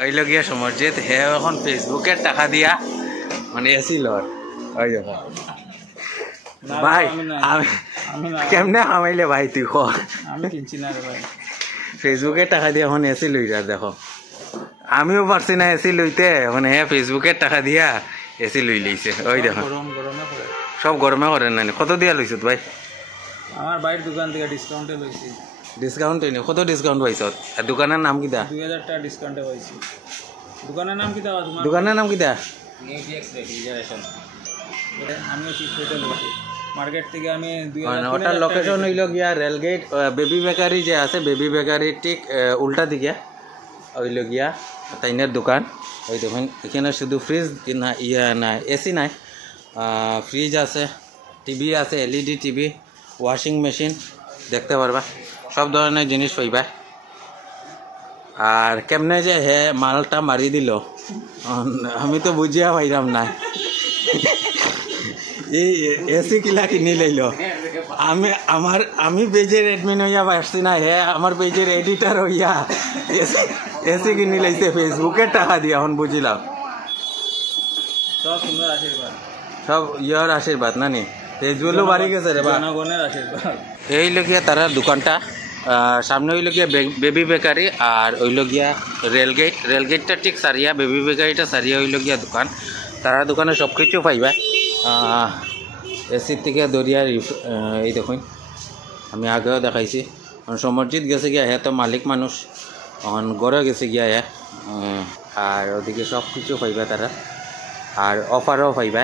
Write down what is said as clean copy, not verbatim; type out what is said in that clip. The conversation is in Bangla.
হইল গিয়া সমরজিৎ হে এখন ফেসবুকের টাকা দিয়া মানে এসি লর ওই দেখো ভাই আমি কেমনে কামাইলে ভাই তুই ক আমি কিনছি না রে ভাই ফেসবুকের টাকা দিয়ে এখন এসি লই যা দেখো আমিও পারছি না এসি লইতে মানে হে ফেসবুকের টাকা দিয়া এসি লই লইছে ওই দেখো সব গরমে করে না কত দিয়া লইছ ভাই আমার বাইরের দোকান থেকে ডিসকাউন্টে লইছি ডিসকাউন্ট এনে কত ডিসকাউন্ট পাইছ আর দোকানের নাম কিটা 2000 টাকা ডিসকাউন্টে পাইছি দোকানের নাম কিটা তোমার দোকানের নাম কিটা নিউটিএক্স রেফ্রিজারেশন আমিও ঠিক করে লইছি মার্কেট থেকে আমি 2000 ওটার লোকেশন হইল গিয়া রেলগেট বেবি বেকারি যে আছে বেবি বেকারি ঠিক উল্টা দিকে হইল গিয়া তাইনের দোকান ওই দেখুন এখানে শুধু ফ্রিজ না ইয়া না এসি নাই ফ্রিজ আছে টিভি আছে এলইডি টিভি ওয়াশিং মেশিন দেখতে পারবা সব ধরনের জিনিস পাইবা আর কেমনে যে হে মালটা মারি দিল আমি তো বুঝিয়া পাইলাম না এই এসি কিলা কিনি লইল আমি পেজের এডমিন হইয়া পারছি না হে আমার পেজের এডিটার হইয়া এসি কিনি লাইছে ফেসবুকের টাকা দিয়ে এখন বুঝিলাম সব সুন্দর আশীর্বাদ সব ইয়ার আশীর্বাদ না নি ফেসবুকও বাড়ি গেছে রে বা জনগণের আশীর্বাদ এই লগিয়া তারা দোকানটা সামনে হইল গিয়া বেবি বেকারি আর হইল গিয়া রেলগেটটা ঠিক সারিয়া বেবি বেকারিটা সারিয়া হইল গিয়া দোকান তারা দোকানে সব কিছু পাইবা এসির থেকে দরিয়ার এই দেখুন আমি আগেও দেখাইছি সমরজিৎ গেছে গিয়া হে তো মালিক মানুষ গড়ে গেছে গিয়া আর ওদিকে সব কিছু পাইবা তারা আর অফারও পাইবা